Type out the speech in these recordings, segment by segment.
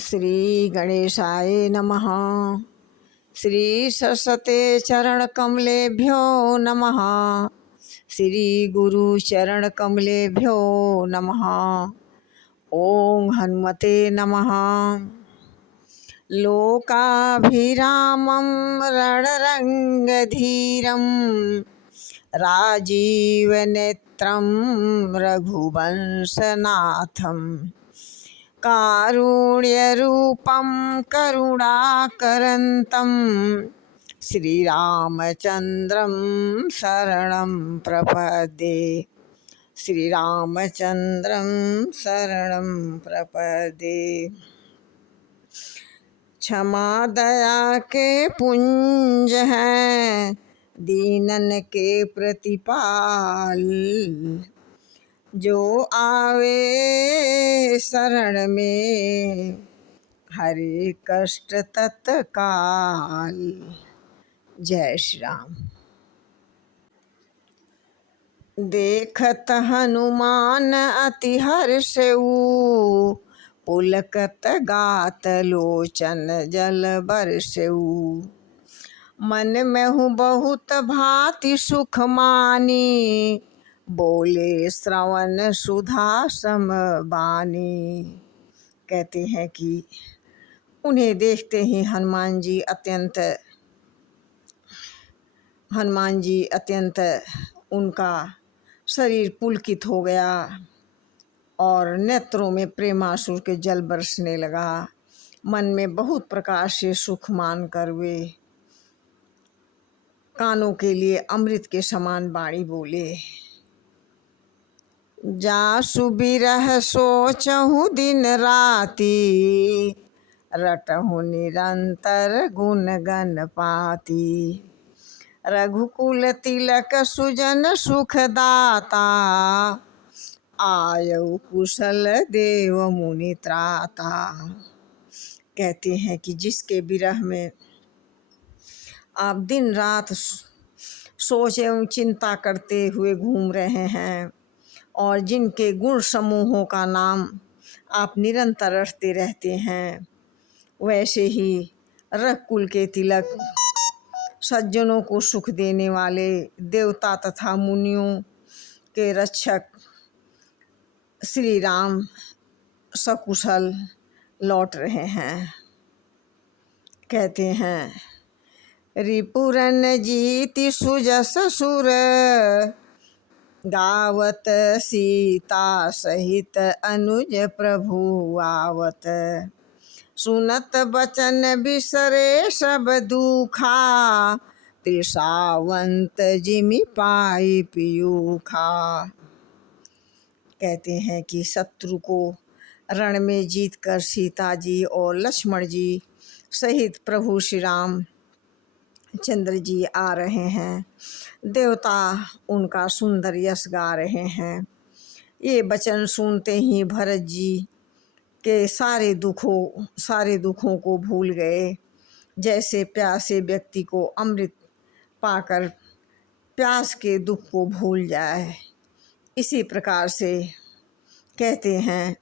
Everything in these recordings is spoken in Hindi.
श्री गणेशाय नमः। श्री सरस्वते चरण कमलेभ्यो नमः। श्री गुरु चरण कमलेभ्यो नमः। ओम हनुमते नमः। लोकाभिरामं रणरंगधीरं राजीवनेत्रं रघुवंशनाथं कारुण्यरूपं करुणाकरन्तं श्रीरामचन्द्रं शरणं प्रपद्ये। श्रीरामचन्द्रं शरणं प्रपद्ये। क्षमा दया के पुंज हैं दीनन के प्रतिपाल, जो आवे शरण में हरे कष्ट तत्काल। जय श्री राम। देखत हनुमान अति हर्षऊ, पुलकत गात लोचन जल बरसऊ। मन में हूँ बहुत भांति सुख मानी, बोले श्रवण सुधा सम बानी। कहते हैं कि उन्हें देखते ही हनुमान जी अत्यंत उनका शरीर पुलकित हो गया और नेत्रों में प्रेमासुर के जल बरसने लगा। मन में बहुत प्रकार से सुख मान कर वे कानों के लिए अमृत के समान वाणी बोले। जासु बिरह सोचहु दिन राति, रटहु निरंतर गुण गण पाती। रघुकुल तिलक सुजन सुखदाता, आयु कुशल देव मुनि त्राता। कहते हैं कि जिसके विरह में आप दिन रात सोच एवं चिंता करते हुए घूम रहे हैं और जिनके गुण समूहों का नाम आप निरंतर रटते रहते हैं, वैसे ही रघुकुल के तिलक, सज्जनों को सुख देने वाले, देवता तथा मुनियों के रक्षक श्री राम सकुशल लौट रहे हैं। कहते हैं रिपुरन जीति सुजस सुर, गावत सीता सहित अनुज प्रभु आवत। सुनत बचन बिसरे सब दुखा, त्रिसावंत जिमि पाई पियूखा। कहते हैं कि शत्रु को रण में जीतकर सीता जी और लक्ष्मण जी सहित प्रभु श्री राम चंद्र जी आ रहे हैं। देवता उनका सुंदर यश गा रहे हैं। ये वचन सुनते ही भरत जी के सारे दुखों को भूल गए। जैसे प्यासे व्यक्ति को अमृत पाकर प्यास के दुख को भूल जाए, इसी प्रकार से कहते हैं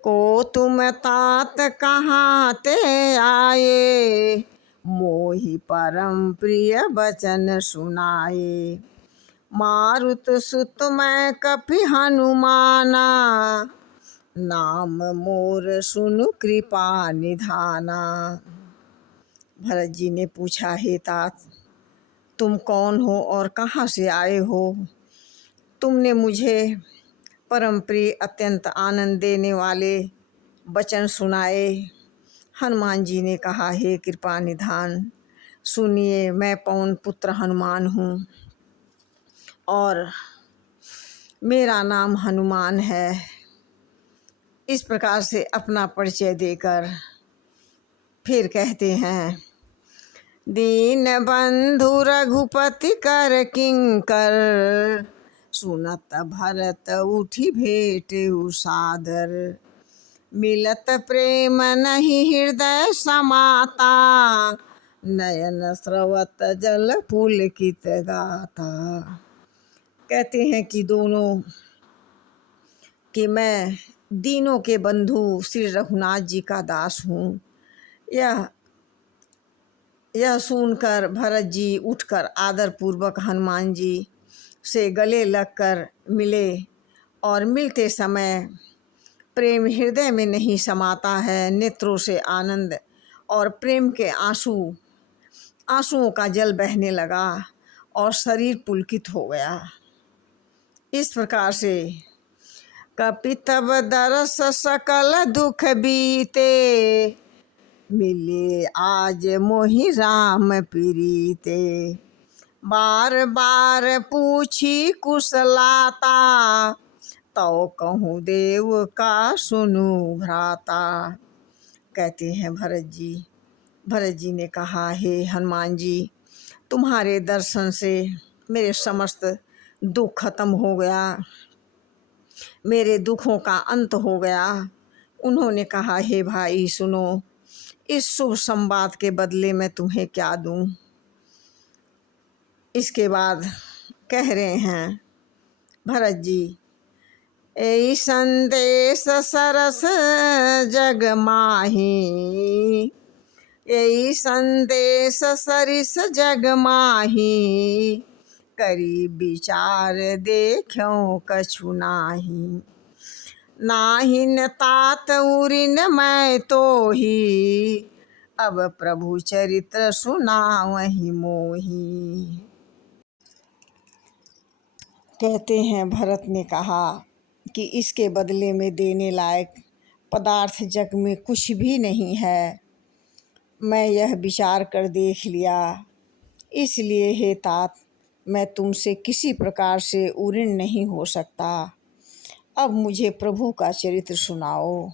को तुम तात कहाँ ते आए, मोहि परम प्रिय वचन सुनाए। मारुत सुत मैं कपि हनुमाना, नाम मोर सुनु कृपा निधाना। भरत जी ने पूछा, हे तात, तुम कौन हो और कहाँ से आए हो? तुमने मुझे परम प्रिय अत्यंत आनंद देने वाले वचन सुनाए। हनुमान जी ने कहा, हे कृपा निधान, सुनिए, मैं पवन पुत्र हनुमान हूँ और मेरा नाम हनुमान है। इस प्रकार से अपना परिचय देकर फिर कहते हैं दीन बंधु रघुपति कर किंकर, सुनत भरत उठी भेटे सादर। मिलत प्रेम नहीं हृदय समाता, नयन स्रवत जल पुलकित गाता। कहते हैं कि मैं दीनों के बंधु श्री रघुनाथ जी का दास हूँ। यह सुनकर भरत जी उठकर आदरपूर्वक हनुमान जी से गले लगकर मिले, और मिलते समय प्रेम हृदय में नहीं समाता है, नेत्रों से आनंद और प्रेम के आंसुओं का जल बहने लगा और शरीर पुलकित हो गया। इस प्रकार से कपितव दरस सकल दुख बीते, मिले आज मोहि राम प्रीते। बार बार पूछी कुशलाता, तो कहूँ देव का सुनु भ्राता। कहते हैं भरत जी ने कहा, हे हनुमान जी, तुम्हारे दर्शन से मेरे समस्त दुख खत्म हो गया, मेरे दुखों का अंत हो गया। उन्होंने कहा, हे भाई सुनो, इस शुभ संवाद के बदले मैं तुम्हें क्या दूं। इसके बाद कह रहे हैं भरत जी, ऐ संदेश सरस जग माही, ऐ संदेश सरिस जग माही, करी विचार देखो कछु नाही। नाहिन तात उरिन मैं तो ही, अब प्रभु चरित्र सुनावहि मोही। कहते हैं भरत ने कहा कि इसके बदले में देने लायक पदार्थ जग में कुछ भी नहीं है। मैं यह विचार कर देख लिया, इसलिए हे तात, मैं तुमसे किसी प्रकार से उऋण नहीं हो सकता। अब मुझे प्रभु का चरित्र सुनाओ।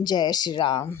जय श्री राम।